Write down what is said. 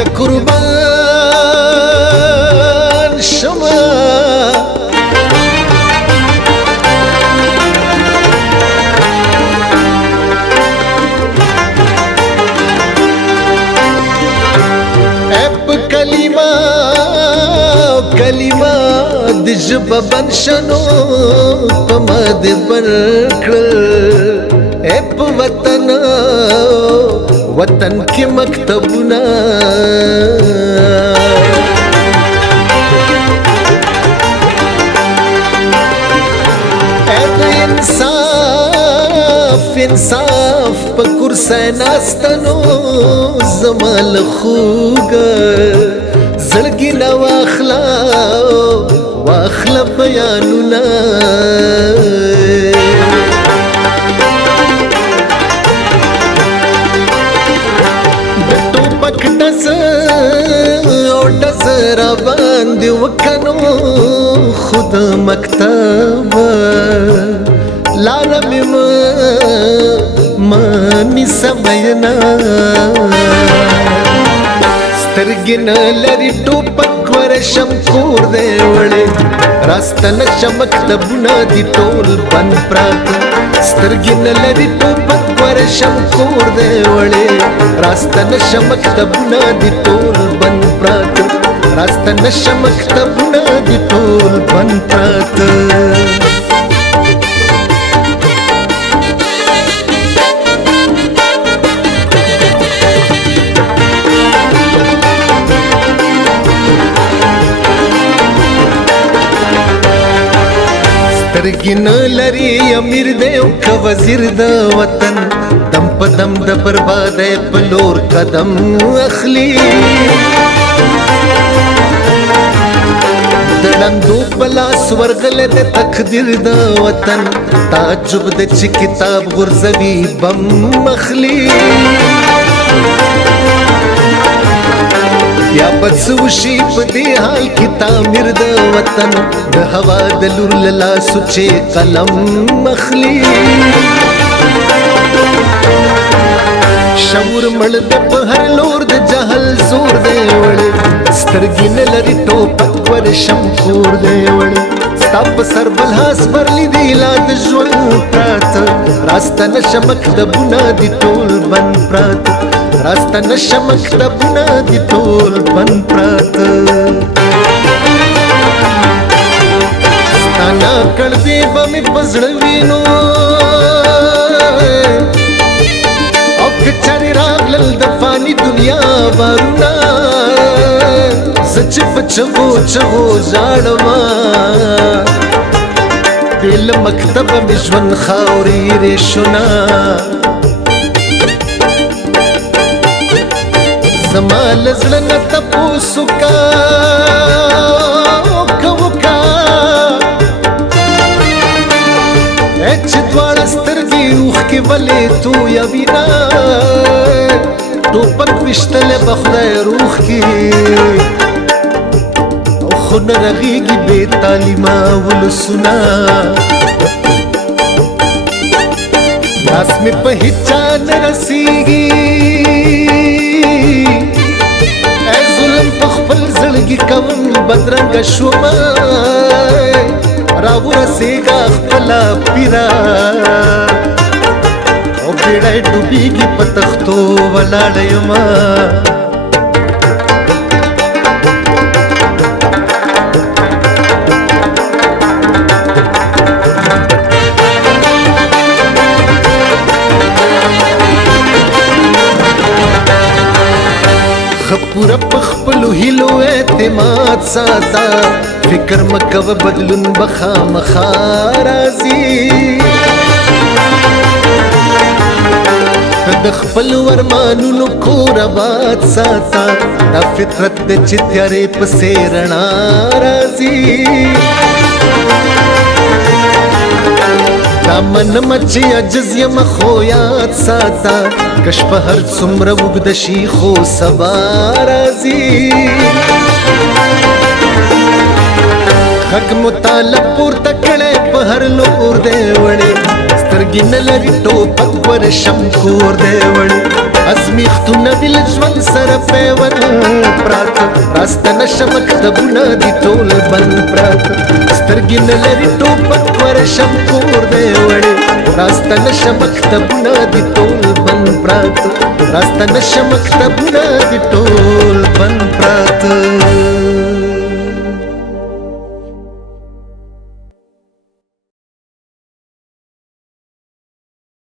یا قربان شما اپ کلمه کلمه د ژبه بند شنو پما د برکړل اپ وطن وطن کی مکتبنا انصاف انصاف په کرسۍ ناستنو زمال خوږه زړګي نه واخله بیانونه را باندې وکنو خود مکتب لاره مې مانی سمینا سترګې نه لري ټوپک ورشم کور دی وړې راسته نشه مکتبونه دي ټول بند پراته سترګې نه لري ټوپک ورشم کور دی وړې راسته نشه مکتبونه دي ټول بند پراته راسته نشه مکتبونه دي ټول بند پراته سترګې نه لري امیر دی او که وزیر د وطن دم په دم د بربادۍ په لور قدم اخلي د ړندو په لاس ورغلی د تقدیر د وطن تعجب د چې کتاب غورځوي بم اخلي یا بد څه وشي په دې حال کې تعمیر د وطن د هوا د لور له لاسو چې قلم اخلي شعور مړ د په هر لور د جهل زور دی وړې سترګې نه لري ټوپک ورشم کور دی وړې ستا په سر بل هاس برلی دی لا د ژوند پراته راسته نشه مکتبونه دي ټول بند پراته راسته نشه مکتبونه دي ټول بند پراته ستا ناکړدې به مې په زړه وینو که چارې راغلل د فاني دنیا بارونه زه چې په چغو چغو ژاړمه بې له مکتبه مې ژوند خاورې ریشونه زما له زړه نه تپوس وکړه چې دواړه سترګې اوښکې ولې تویوینه ټوپک ویشتلی به خدای روح کې او خو نه رغېږي بې تعلیمه ولسونه لاس مې په هیچا نه رسېږي ای ظلم په خپل زړګي کوم بدرنګه شومه راورسېږه خپله پیره او بیړی ډوبېږي په تختو ولاړه یمه پورا پخپلو هیلو اعتماد ساته فکر مکوه بدلون بخامخا راځي د خپل ورمانونو کور آباد ساته دا فطرت د چې تیارې پسې رڼا راځي دا منمه چې عجز یم خو یاد ساته کش په هر څومره اوږده شي خو سبا راځي حق مطالب پورته کړی په هر لور دی وړې سترګې نه لري ټوپک ورشم کور دی وړې ازمیښتونه دي له ژوند سره پیوند پراته راسته نشه مکتبونه دي ټول بند پراته سترګې نه لري ټوپک ورشم کور دی وړې راسته نشه مکتبونه دي ټول بند پراته راسته نشه مکتبونه دي ټول بند پراته